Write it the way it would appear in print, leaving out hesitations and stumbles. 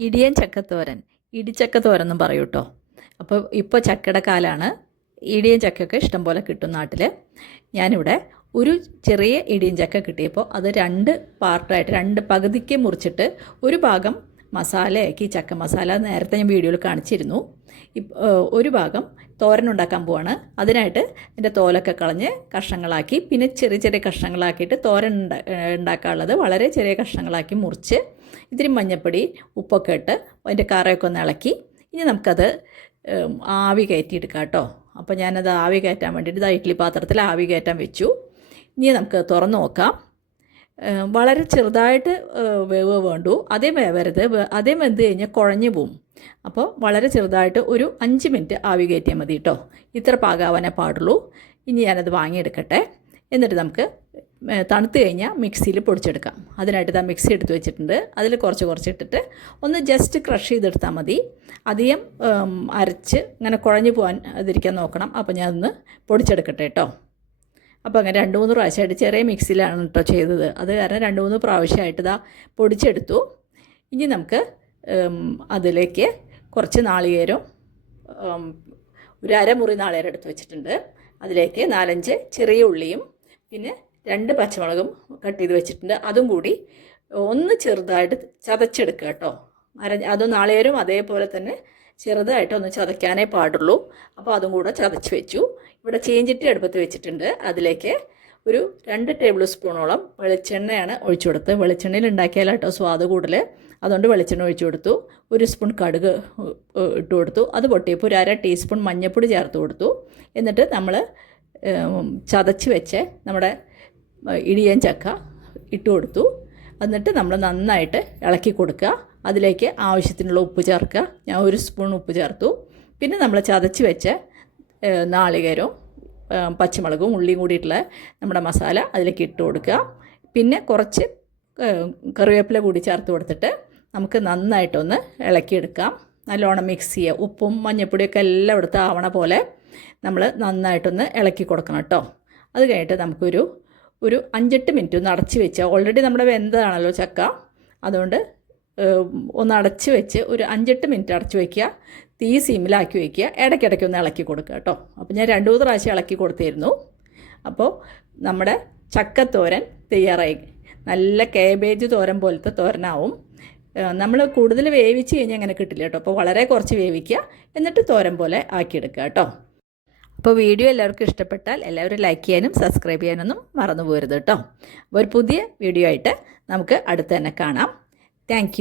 ഇടിയൻ ചക്കത്തോരൻ, ഇടിച്ചക്കത്തോരൻ എന്നും പറയൂ കേട്ടോ. അപ്പോൾ ഇപ്പോൾ ചക്കയുടെ കാലമാണ്. ഇടിയൻ ചക്കയൊക്കെ ഇഷ്ടം പോലെ കിട്ടും നാട്ടിൽ. ഞാനിവിടെ ഒരു ചെറിയ ഇടിയൻ ചക്ക കിട്ടിയപ്പോൾ അത് രണ്ട് പാർട്ടായിട്ട്, രണ്ട് പകുതിക്ക് മുറിച്ചിട്ട് ഒരു ഭാഗം മസാലയാക്കി, ചക്ക മസാല നേരത്തെ ഞാൻ വീഡിയോയിൽ കാണിച്ചിരുന്നു. ഒരു ഭാഗം തോരൻ ഉണ്ടാക്കാൻ പോവാണ്. അതിനായിട്ട് എൻ്റെ തോലൊക്കെ കളഞ്ഞ് കഷ്ണങ്ങളാക്കി, പിന്നെ ചെറിയ ചെറിയ കഷ്ണങ്ങളാക്കിയിട്ട് തോരൻ ഉണ്ടാക്കാനുള്ളത് വളരെ ചെറിയ കഷ്ണങ്ങളാക്കി മുറിച്ച്, ഇത്തിരി മഞ്ഞൾപ്പൊടി ഉപ്പൊക്കെ ഇട്ട് അതിൻ്റെ കറയൊക്കെ ഒന്ന് ഇളക്കി, ഇനി നമുക്കത് ആവി കയറ്റിയെടുക്കാം കേട്ടോ. അപ്പോൾ ഞാനത് ആവി കയറ്റാൻ വേണ്ടിയിട്ട് ഇഡ്ഡലി പാത്രത്തിൽ ആവി കയറ്റാൻ വെച്ചു. ഇനി നമുക്ക് തുറന്ന് നോക്കാം. വളരെ ചെറുതായിട്ട് വേവ് വേണ്ടു, അതേ വേവരുത്. അതേ വെന്ത് കഴിഞ്ഞാൽ കുഴഞ്ഞു പോവും. അപ്പോൾ വളരെ ചെറുതായിട്ട് ഒരു 5 മിനിറ്റ് ആവി കയറ്റിയാൽ മതി കേട്ടോ. ഇത്ര പാകാവാനേ പാടുള്ളൂ. ഇനി ഞാനത് വാങ്ങിയെടുക്കട്ടെ. എന്നിട്ട് നമുക്ക് തണുത്ത് കഴിഞ്ഞാൽ മിക്സിയിൽ പൊടിച്ചെടുക്കാം. അതിനായിട്ട് മിക്സി എടുത്ത് വെച്ചിട്ടുണ്ട്. അതിൽ കുറച്ച് ഇട്ടിട്ട് ഒന്ന് ജസ്റ്റ് ക്രഷ് ചെയ്തെടുത്താൽ മതി. അധികം അരച്ച് ഇങ്ങനെ കുഴഞ്ഞു പോകാൻ അതിരിക്കാൻ നോക്കണം. അപ്പോൾ ഞാനൊന്ന് പൊടിച്ചെടുക്കട്ടെ കേട്ടോ. അപ്പോൾ അങ്ങനെ 2-3 പ്രാവശ്യമായിട്ട്, ചെറിയ മിക്സിയിലാണ് കേട്ടോ ചെയ്തത്, അത് കാരണം 2-3 പ്രാവശ്യമായിട്ട് പൊടിച്ചെടുത്തു. ഇനി നമുക്ക് അതിലേക്ക് കുറച്ച് നാളികേരം, ഒരു അരമുറി നാളികേരം എടുത്ത് വെച്ചിട്ടുണ്ട്. അതിലേക്ക് 4-5 ചെറിയ ഉള്ളിയും പിന്നെ 2 പച്ചമുളകും കട്ട് ചെയ്ത് വെച്ചിട്ടുണ്ട്. അതും കൂടി ഒന്ന് ചെറുതായിട്ട് ചതച്ചെടുക്കുക കേട്ടോ. അതും നാളികേരം അതേപോലെ തന്നെ ചെറുതായിട്ട് ഒന്ന് ചതയ്ക്കാനേ പാടുള്ളൂ. അപ്പോൾ അതും കൂടെ ചതച്ച് വെച്ചു. ഇവിടെ ചീഞ്ചട്ടി അടുപ്പത്ത് വെച്ചിട്ടുണ്ട്. അതിലേക്ക് ഒരു 2 ടേബിൾ സ്പൂണോളം വെളിച്ചെണ്ണയാണ് ഒഴിച്ചു കൊടുത്തത്. വെളിച്ചെണ്ണയിൽ ഉണ്ടാക്കിയാലാട്ടോ സ്വാദ് കൂടുതൽ, അതുകൊണ്ട് വെളിച്ചെണ്ണ ഒഴിച്ചു കൊടുത്തു. 1 സ്പൂൺ കടുക് ഇട്ട് കൊടുത്തു. അത് പൊട്ടിയപ്പോൾ ഒരു 1/2 ടീസ്പൂൺ മഞ്ഞൾപ്പൊടി ചേർത്ത് കൊടുത്തു. എന്നിട്ട് നമ്മൾ ചതച്ച് വെച്ച് നമ്മുടെ ഇടിയൻ ചക്ക ഇട്ട് കൊടുത്തു. എന്നിട്ട് നമ്മൾ നന്നായിട്ട് ഇളക്കി കൊടുക്കുക. അതിലേക്ക് ആവശ്യത്തിനുള്ള ഉപ്പ് ചേർക്കുക. ഞാൻ 1 സ്പൂൺ ഉപ്പ് ചേർത്തു. പിന്നെ നമ്മൾ ചതച്ച് വെച്ച് നാളികേരവും പച്ചമുളകും ഉള്ളിയും കൂടിയിട്ടുള്ള നമ്മുടെ മസാല അതിലേക്ക് ഇട്ട് കൊടുക്കുക. പിന്നെ കുറച്ച് കറിവേപ്പില കൂടി ചേർത്ത് കൊടുത്തിട്ട് നമുക്ക് നന്നായിട്ടൊന്ന് ഇളക്കിയെടുക്കാം. നല്ലോണം മിക്സ് ചെയ്യുക. ഉപ്പും മഞ്ഞൾപ്പൊടിയൊക്കെ എല്ലാം എടുത്ത് ആവണ പോലെ നമ്മൾ നന്നായിട്ടൊന്ന് ഇളക്കി കൊടുക്കണം കേട്ടോ. അത് കഴിഞ്ഞിട്ട് നമുക്കൊരു 5-8 മിനിറ്റ് ഒന്ന് അടച്ച് വെച്ച്, ഓൾറെഡി നമ്മുടെ വെന്തതാണല്ലോ ചക്ക, അതുകൊണ്ട് ഒന്ന് അടച്ച് വെച്ച് ഒരു 5-8 മിനിറ്റ് അടച്ച് വയ്ക്കുക. തീ സിമ്മിലാക്കി വയ്ക്കുക. ഇടയ്ക്കിടയ്ക്ക് ഒന്ന് ഇളക്കി കൊടുക്കുക കേട്ടോ. അപ്പോൾ ഞാൻ 2-3 പ്രാവശ്യം ഇളക്കി കൊടുത്തിരുന്നു. അപ്പോൾ നമ്മുടെ ചക്കത്തോരൻ തയ്യാറായി. നല്ല കാബേജ് തോരൻ പോലത്തെ തോരനാവും. നമ്മൾ കൂടുതൽ വേവിച്ച് കഴിഞ്ഞാൽ അങ്ങനെ കിട്ടില്ല കേട്ടോ. അപ്പോൾ വളരെ കുറച്ച് വേവിക്കുക, എന്നിട്ട് തോരൻ പോലെ ആക്കിയെടുക്കുക കേട്ടോ. അപ്പോൾ വീഡിയോ എല്ലാവർക്കും ഇഷ്ടപ്പെട്ടാൽ എല്ലാവരും ലൈക്ക് ചെയ്യാനും സബ്സ്ക്രൈബ് ചെയ്യാനൊന്നും മറന്നു പോകരുത് കേട്ടോ. അപ്പോൾ ഒരു പുതിയ വീഡിയോ ആയിട്ട് നമുക്ക് അടുത്ത് തന്നെ കാണാം. താങ്ക്